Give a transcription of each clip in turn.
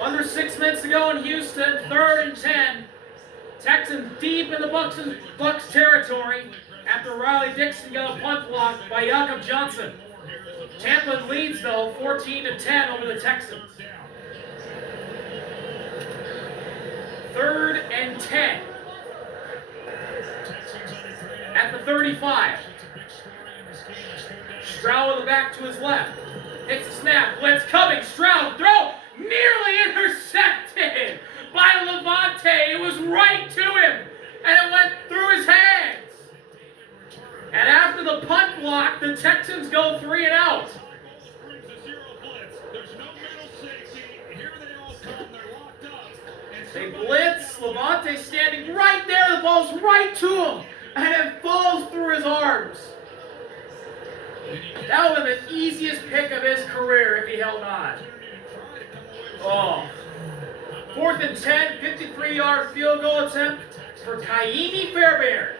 Under 6 minutes to go in Houston, 3rd and 10. Texans deep in the Bucs territory after Riley Dixon got a punt blocked by Jakob Johnson. Tampa leads though 14-10 over the Texans. 3rd and 10. At the 35. Stroud with the back to his left. Takes a snap. Blitz coming. Stroud throw. Nearly intercepted by Levante. It was right to him. And it went through his hands. And after the punt block, the Texans go 3 and out. They blitz. Levante standing right there. The ball's right to him. And it falls through his arms. That would have been the easiest pick of his career if he held on. Oh. 4th and 10, 53-yard field goal attempt for Kaimi Fairbairn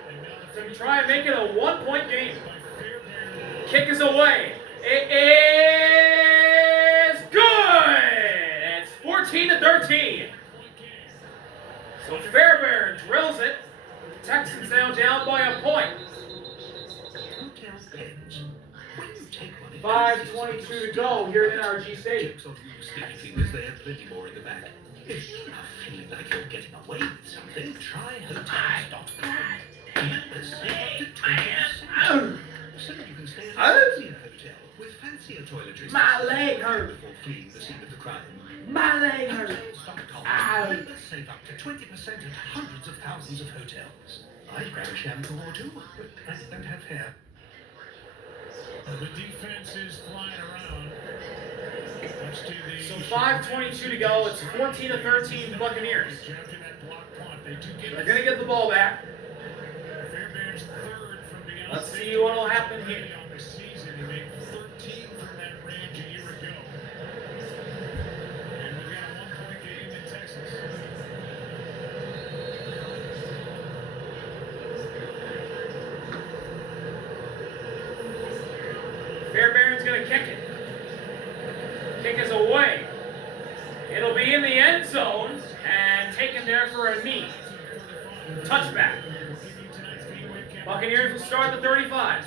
to try and make it a 1-point game. Kick is away. It is good. It's 14-13. So Fairbairn drills it. The Texans now down by a point. 5:22 to go here at NRG Stadium. Fingers there, plenty more in the back. If you're feeling like you're getting away with something, try hotels.com. So you can stay at a fancier hotel with fancier toiletries. My leg hurts. Before fleeing the scene of the crime. My leg hurts. Members save up to 20% at hundreds of thousands of hotels. I'd grab a shampoo or two, but I don't have hair. The defense is flying around. So 5:22 to go. It's 14-13 Buccaneers. They're going to get the ball back. Let's see what will happen here. Fairbairn's going to kick it. Kick is away. It'll be in the end zone and taken there for a knee. Touchback. Buccaneers will start the 35.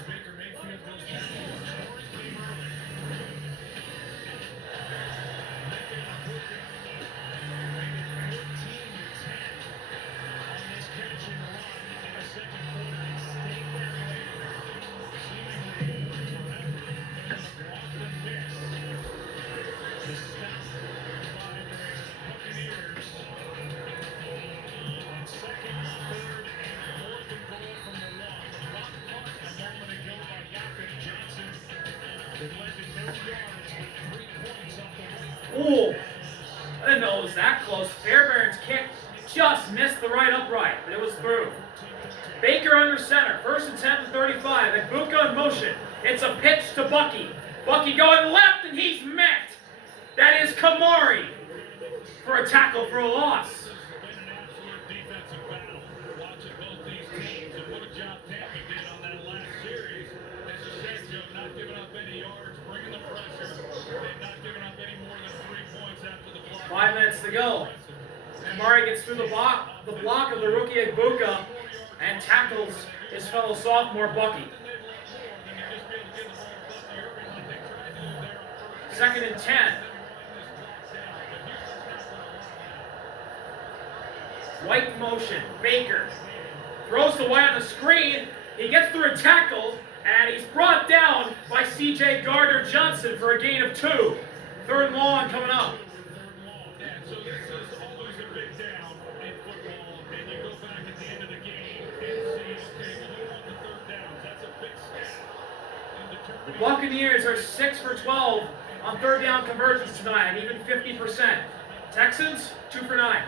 Oh, I didn't know it was that close. Fairbairn's kick just missed the right upright, but it was through. Baker under center, 1st and 10 to 35. And Bucca in motion. It's a pitch to Bucky. Bucky going left, and he's met. That is Kamari for a tackle for a loss. Five minutes to go. Kamari gets through the block of the rookie Bucca and tackles his fellow sophomore Bucky. 2nd and 10. White in motion. Baker throws the White on the screen. He gets through a tackle, and he's brought down by C.J. Gardner-Johnson for a gain of 2. 3rd and long coming up. So this is always a big down in football, and you go back at the end of the game and see, okay, who won the 3rd downs? That's a big step. The Buccaneers are 6 for 12 on 3rd down conversions tonight, even 50%. Texans, 2 for 9.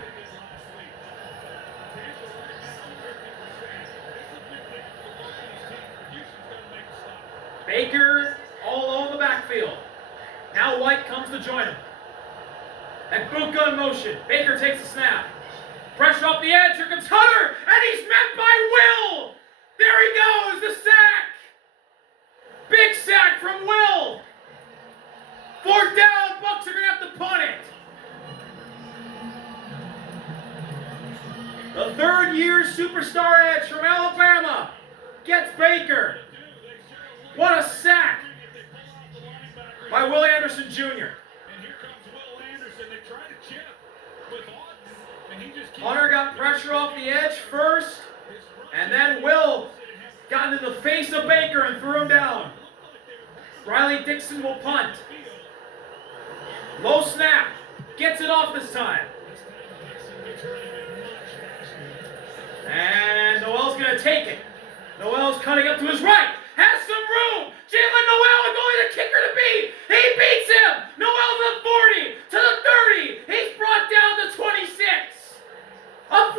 Baker all alone in the backfield. Now White comes to join him. And Bucca in motion. Baker takes a snap. Pressure off the edge. Here comes Hunter. And he's met by Will. There he goes. The sack. Big sack from Will. 4th down. Bucs are going to have to punt it. The third-year superstar edge from Alabama gets Baker. What a sack by Will Anderson Jr. And here comes Will Anderson. They try to chip with Auden, and he just keeps Hunter got pressure off the edge first, and then Will got into the face of Baker and threw him down. Riley Dixon will punt. Low snap. Gets it off this time. And Noel's going to take it. Noel's cutting up to his right. Has some room. Jalen Noel is only the kicker to beat. He beats him. Noel to the 40, to the 30. He's brought down to 26. A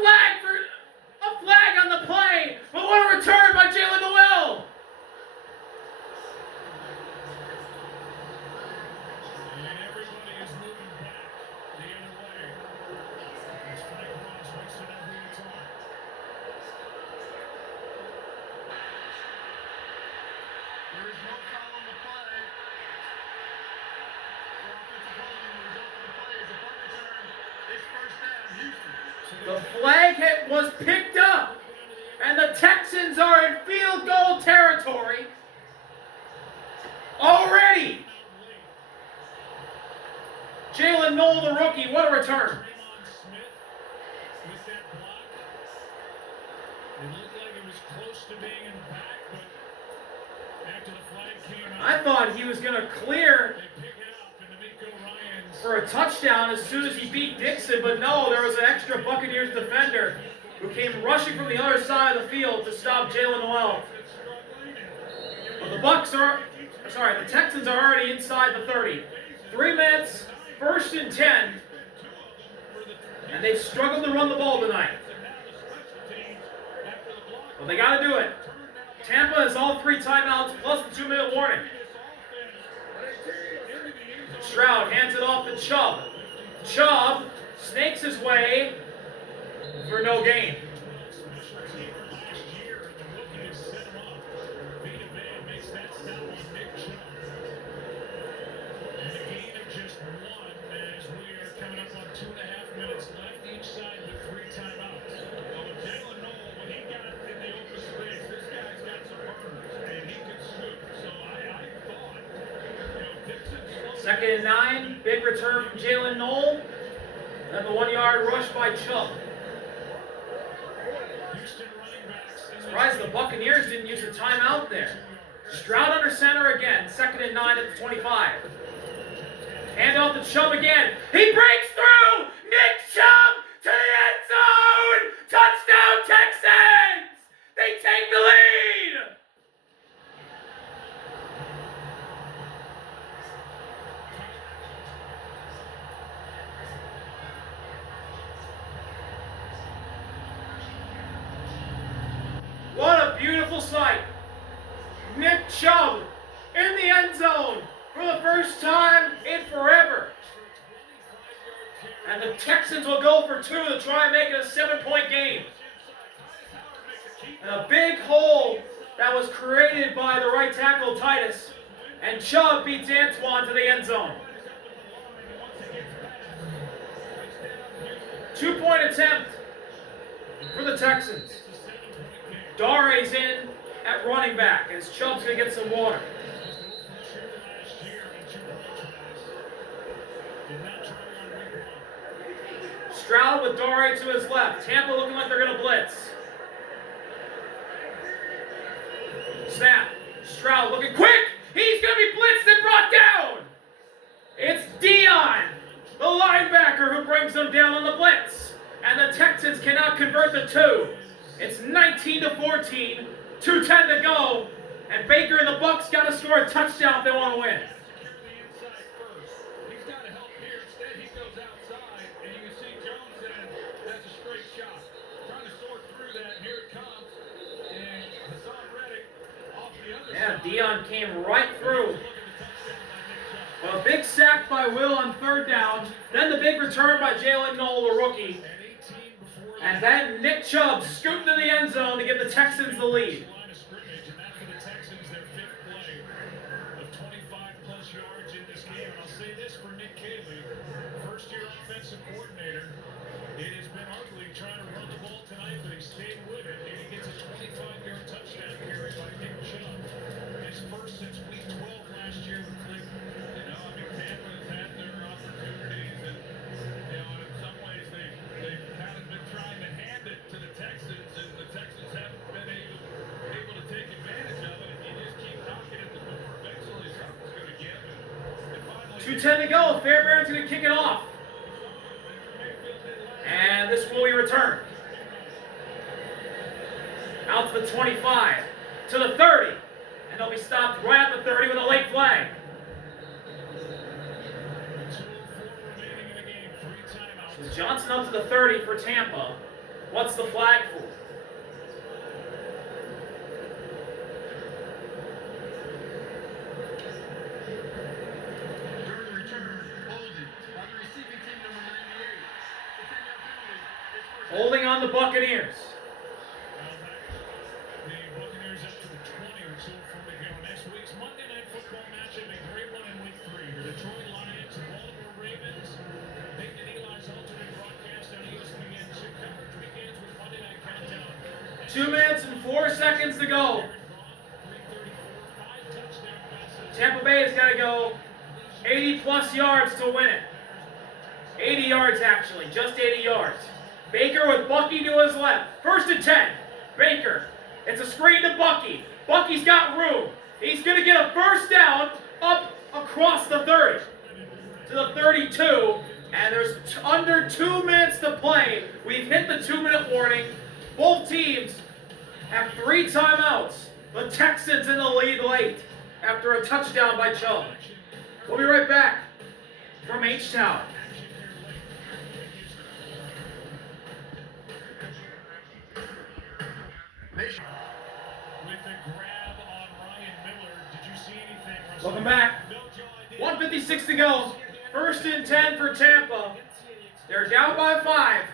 flag on the play. But what a return by Jalen Noel. And everybody is moving back the other way. As Frank Ross makes it every time. There is no foul on the play. The offensive holding the result of the play is a punt return. It's first down, Houston. The flag hit was picked up. And the Texans are in field goal territory already. Jalen Noel, the rookie, what a return. Draymond Smith with that block. It looked like it was close to being in back, but after the flag came out, I thought he was going to clear they pick it up, and D'Amico Ryans for a touchdown as soon as he beat Dixon, but no, there was an extra Buccaneers defender who came rushing from the other side of the field to stop Jalen Noel. But the Texans are already inside the 30. 3 minutes, 1st and 10, and they've struggled to run the ball tonight. But they got to do it. Tampa has all 3 timeouts plus the 2-minute warning. Stroud hands it off to Chubb. Chubb snakes his way for no gain. Second and 9, big return from Jalen Noel. Then the 1-yard rush by Chubb. Surprised the Buccaneers didn't use a timeout there. Stroud under center again. 2nd and 9 at the 25. Hand off to Chubb again. He breaks through! Nick Chubb to the end zone! Touchdown Texans! They take the lead! What a beautiful sight. Nick Chubb in the end zone for the first time in forever. And the Texans will go for 2 to try and make it a 7-point game. And a big hole that was created by the right tackle, Titus. And Chubb beats Antoine to the end zone. 2-point attempt for the Texans. Dare's in at running back as Chubb's going to get some water. Stroud with Dare to his left. Tampa looking like they're going to blitz. Snap. Stroud looking quick. He's going to be blitzed and brought down. It's Dion, the linebacker, who brings them down on the blitz. And the Texans cannot convert the 2. It's 19-14, 2:10 to go, and Baker and the Bucs got to score a touchdown if they want to win. He's got to help here. Instead, he goes outside, and you can see Jones saying, that's a straight shot. Trying to sort through that, and here it comes. And Hassan Reddick off the other side. Dion came right through. Well, a big sack by Will on 3rd down, then the big return by Jalen Noel, the rookie. And then Nick Chubb scooped to the end zone to give the Texans the lead. Line of scrimmage, and that for the Texans, their 5th play of 25-plus yards in this game. And I'll say this for Nick Caley, first-year offensive coordinator. It has been ugly trying to run the ball tonight 2:10 to go. Fairbairn's going to kick it off. And this will be returned. Out to the 25, to the 30. And they'll be stopped right at the 30 with a late flag. So Johnson up to the 30 for Tampa. What's the flag for? During the return, holding on the receiving team number 98. The 10-yard penalty is first. Holding on the Buccaneers. The Buccaneers up to the 20 or so from the go. Next week's Monday Night Football matchup, a great one in week 3. The Detroit Lions and Baltimore Ravens. Big and Eli's alternate broadcast on ESPN 2 coverage begins with Monday Night Countdown. 2 minutes and 4 seconds to go. 334, 5 touchdown passes. Tampa Bay has got to go 80 plus yards to win it. 80 yards actually, just 80 yards. Baker with Bucky to his left. 1st and 10. Baker. It's a screen to Bucky. Bucky's got room. He's going to get a first down up across the 30 to the 32. And there's under 2 minutes to play. We've hit the 2-minute warning. Both teams have 3 timeouts. The Texans in the lead late after a touchdown by Chubb. We'll be right back from H-Town. With the grab on Ryan Miller, did you see anything? Russell? Welcome back. No, Joe, I did. 1:56 to go. 1st and 10 for Tampa. They're down by 5, I'm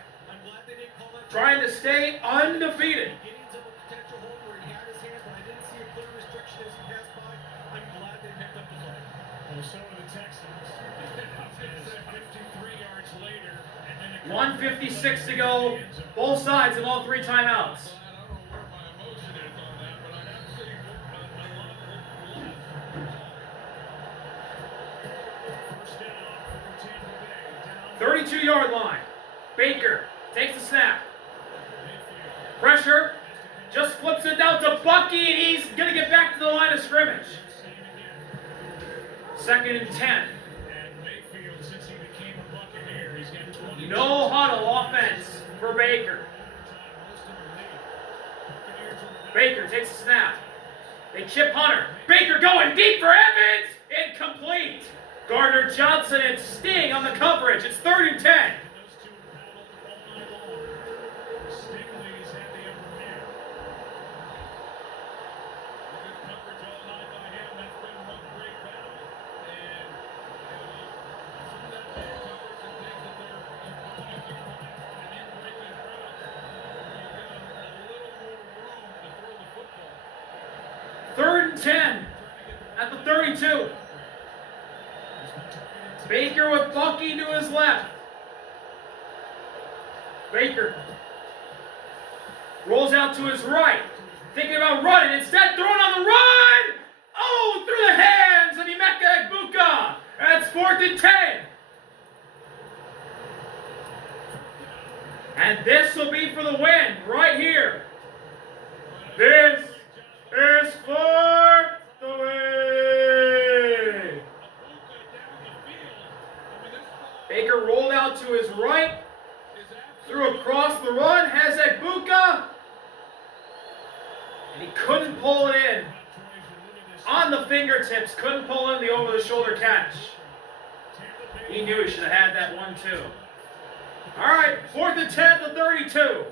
glad they didn't call that. trying to stay undefeated. Getting to the potential hold where he had his hand, but I didn't see a clear restriction as he passed by. I'm glad they picked up the flag. Well, so are the Texans. 53 yards later, and then it 1:56 to go. Both sides have all 3 timeouts. I don't know where my emotion is on that, but I have seen a lot less. First down for Tampa Bay. 32-yard line. Baker takes the snap. Pressure. Just flips it down to Bucky, and he's going to get back to the line of scrimmage. 2nd and 10. And Mayfield, since he became a Buccaneer, he's got 20. No huddle offense for Baker. Baker takes the snap. They chip Hunter. Baker going deep for Evans. Incomplete. Gardner Johnson and Sting on the coverage. It's 3rd and 10. Those two battled all night long. Stingley's had the upper hand. Good coverage all night by him. That's been one great battle. And some of that big coverage and things that they're running and in breaking routes, you get a little more room to throw the football. 3rd and 10 at the 32. Baker with Bucky to his left. Baker rolls out to his right, thinking about running. Instead, throwing on the run. Oh, through the hands of Emeka Egbuka. That's 4th and 10. And this will be for the win right here. This is for the win. Baker rolled out to his right, threw across the run, has Egbuka, and he couldn't pull it in. On the fingertips, couldn't pull in the over-the-shoulder catch. He knew he should have had that one too. All right, 4th and 10 at the 32.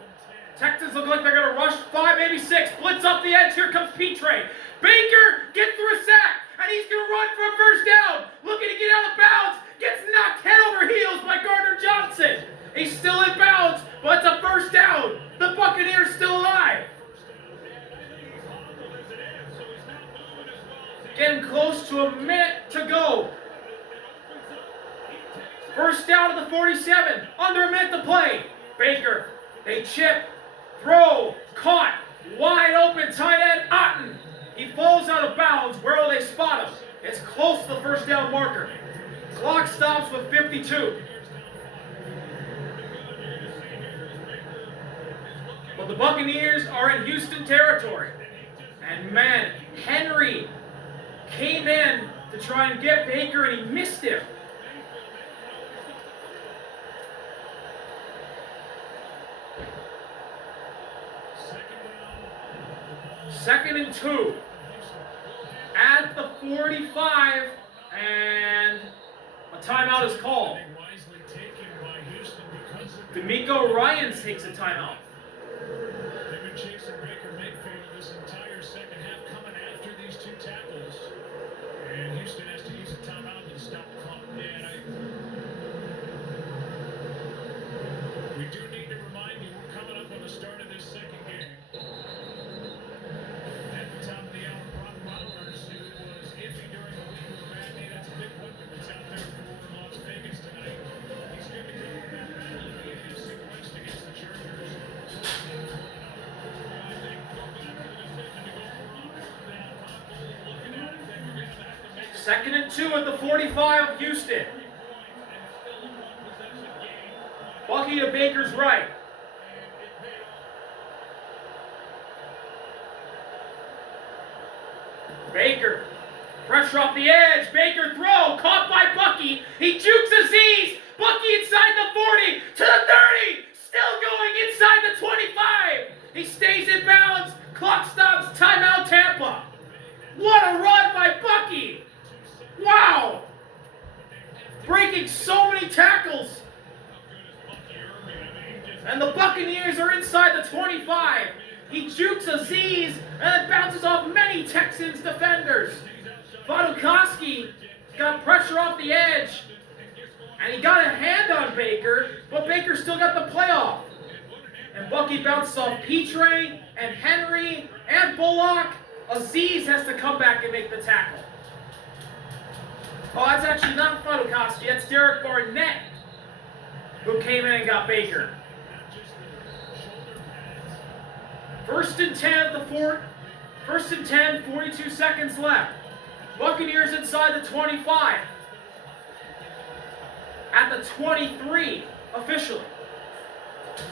Texans look like they're going to rush 5, maybe 6. Blitz up the edge. Here comes Petre. Baker gets through a sack, and he's going to run for a first down. Looking to get out of bounds. Gets knocked head over heels by Gardner Johnson. He's still in bounds, but it's a first down. The Buccaneers still alive. Getting close to a minute to go. First down to the 47. Under a minute to play. Baker. They chip. Throw. Caught. Wide open tight end Otten. He falls out of bounds. Where will they spot him? It's close to the first down marker. Clock stops with 52. But the Buccaneers are in Houston territory. And man, Henry came in to try and get Baker and he missed him. Second and 2. At the 45, and a timeout is called. Wisely taken by Houston because of D'Amico Ryans takes a timeout. they've been chasing Baker Mayfield this entire second half, coming after these two tackles. And Houston has to use a timeout to stop the clock. We do need to remind you, we're coming up on the start of this second game. At the top of the hour, Brock Bowers, who was iffy during the week with Randy, that's a big weapon that's out there for Las Vegas tonight. He's going to go in that battle in the AFC West against the Chargers. I think going back to the decision to go for on fourth down, Todd Bowles looking at it, then we're going to have to make a Second and 2 at the 45 of Houston. 3 points, and it's still a one-possession game. Bucky to Baker's right. Baker. Pressure off the edge. Baker throw. Caught by Bucky. He jukes Aziz. Bucky inside the 40. To the 30. Still going inside the 25. He stays in bounds. Clock stops. Timeout Tampa. What a run by Bucky. Wow. Breaking so many tackles. And the Buccaneers are inside the 25. He jukes Aziz and it bounces off many Texans defenders. Wadowski got pressure off the edge. And he got a hand on Baker, but Baker still got the playoff. And Bucky bounces off Petre and Henry and Bullock. Aziz has to come back and make the tackle. Oh, that's actually not Wadowski. That's Derek Barnett who came in and got Baker. First and 10 at the fort. First and 10, 42 seconds left. Buccaneers inside the 25. At the 23, officially.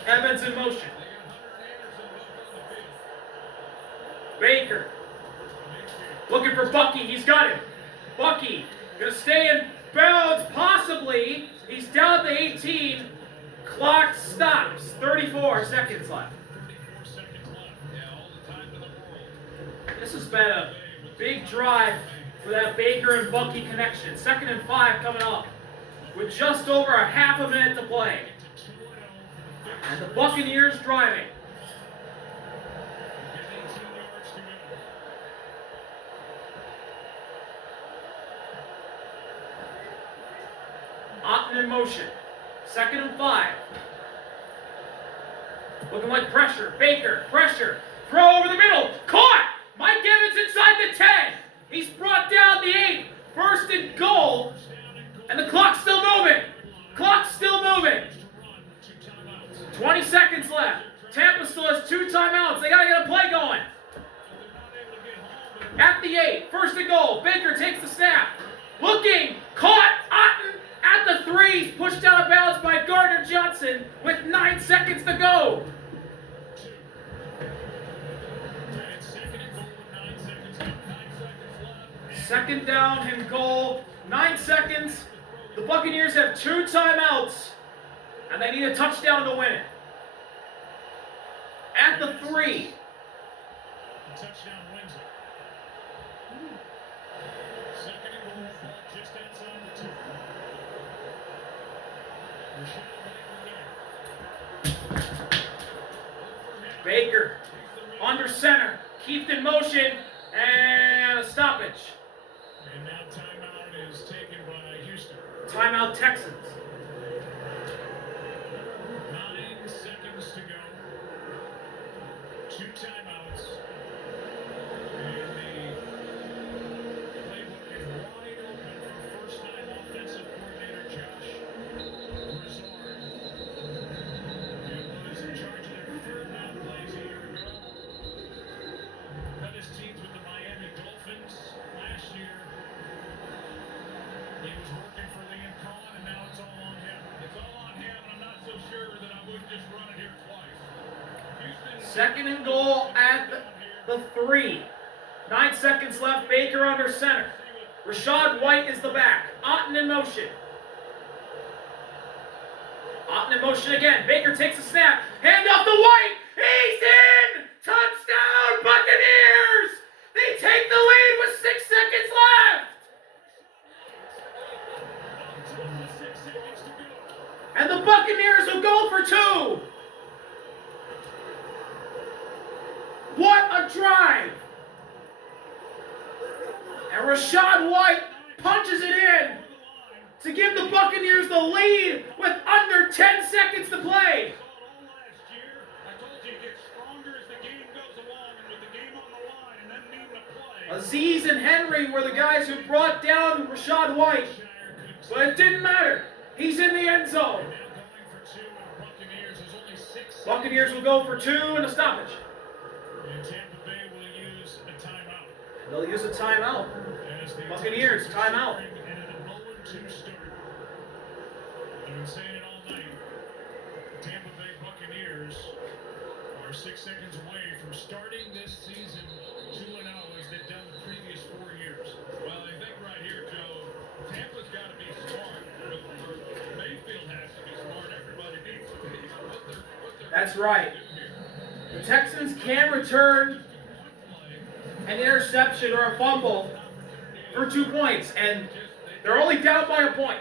Evans in motion. Baker. Looking for Bucky. He's got him. Bucky. Gonna stay in bounds, possibly. He's down at the 18. Clock stops. 34 seconds left. This has been a big drive for that Baker and Bucky connection. 2nd and 5 coming up with just over a half a minute to play. And the Buccaneers driving. Otten in motion. 2nd and 5. Looking like pressure. Baker, pressure. Throw over the middle. Caught! Mike Evans inside the 10. He's brought down the 8. 1st and goal. And the clock's still moving. Clock's still moving. 20 seconds left. Tampa still has 2 timeouts. They got to get a play going. At the 8. 1st and goal. Baker takes the snap. Looking. Caught. Otten at the 3. Pushed out of bounds by Gardner Johnson with 9 seconds to go. Second down and goal. 9 seconds. The Buccaneers have 2 timeouts. And they need a touchdown to win it. At the 3. Touchdown wins it. Second and goal, just outside the 2. Rachaad Baker under center. Keith in motion. And a stoppage. And now timeout is taken by Houston. Timeout Texans. 9 seconds to go. 2 timeouts. And the playbook is wide open for first-time offensive coordinator Josh Broussard, who was in charge of their 3rd down plays a year ago. Cut his teeth with the Miami Dolphins last year. He was working for Liam Cohen, and now it's all on him. It's all on him, and I'm not so sure that I wouldn't just run it here twice. Houston, 2nd and goal at the 3. 9 seconds left. Baker under center. Rachaad White is the back. Otten in motion. Otten in motion again. Baker takes a snap. Hand off to White. He's in! Touchdown, Buccaneers! And the Buccaneers will go for 2. What a drive! And Rachaad White punches it in to give the Buccaneers the lead with under 10 seconds to play. Aziz and Henry were the guys who brought down Rachaad White, but it didn't matter. He's in the end zone. Buccaneers will go for 2 and a stoppage. Tampa Bay will use a timeout. They'll use a timeout. Buccaneers, timeout. And a 0-2 start. I've been saying it all night. The Tampa Bay Buccaneers are 6 seconds away from starting this season 2-0 as they've done the previous 4 years. Well, I think right here, Joe, Tampa's got to be smart. Mayfield has to be smart. Everybody needs to be. That's right. The Texans can return an interception or a fumble for 2 points, and they're only down by a point.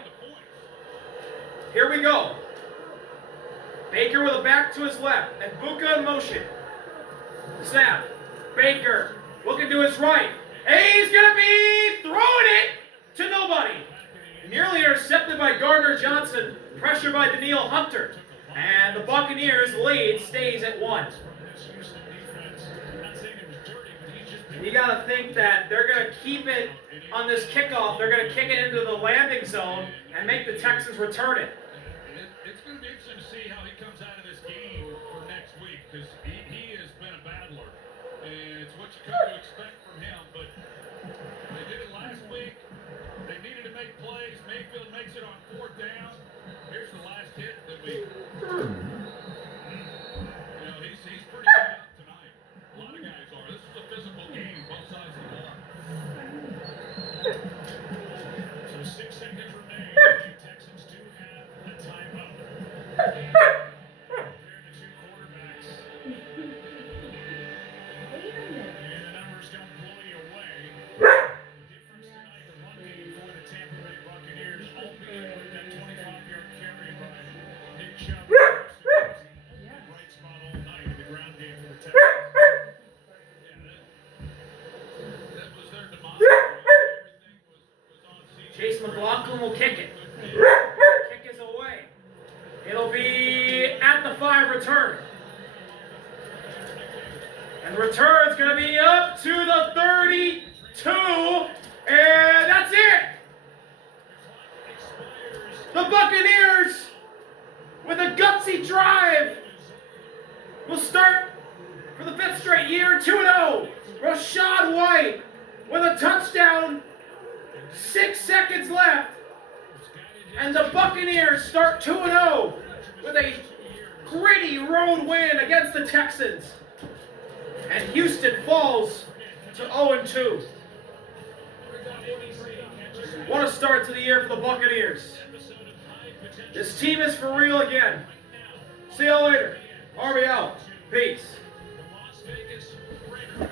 Here we go. Baker with a back to his left, and Bucca in motion. Snap. Baker looking to his right, and he's going to be throwing it to nobody. Nearly intercepted by Gardner Johnson, pressure by Danielle Hunter, and the Buccaneers' lead stays at 1. You got to think that they're going to keep it on this kickoff. They're going to kick it into the landing zone and make the Texans return it. It's going to be interesting to see how he comes out of this game for next week, because he has been a battler. And it's what you come to expect from him. But they did it last week. They needed to make plays. Mayfield makes it on 4th down. Here's the last hit that we... he's pretty good tonight. A lot of guys are. This is a physical game, both sides of the ball. So 6 seconds remain. The Texans do have a timeout. They're the 2 quarterbacks. And the numbers don't blow you away. The difference tonight, the run game for the Tampa Bay Buccaneers, albeit with that 25-yard carry by Nick Chubb. Right spot all night in the ground game for the Texans. That was their demise. Everything was on CJ. Chase McLaughlin will kick it. Kick is away. It'll be at the 5 return. And the return's going to be up to the 32. And that's it. The Buccaneers, with a gutsy drive, will start for the 5th straight year 2-0. Rachaad White with a touchdown. 6 seconds left. And the Buccaneers start 2-0 with a gritty road win against the Texans. And Houston falls to 0-2. What a start to the year for the Buccaneers. This team is for real again. See you later. Arby out. Peace. Las Vegas Raiders.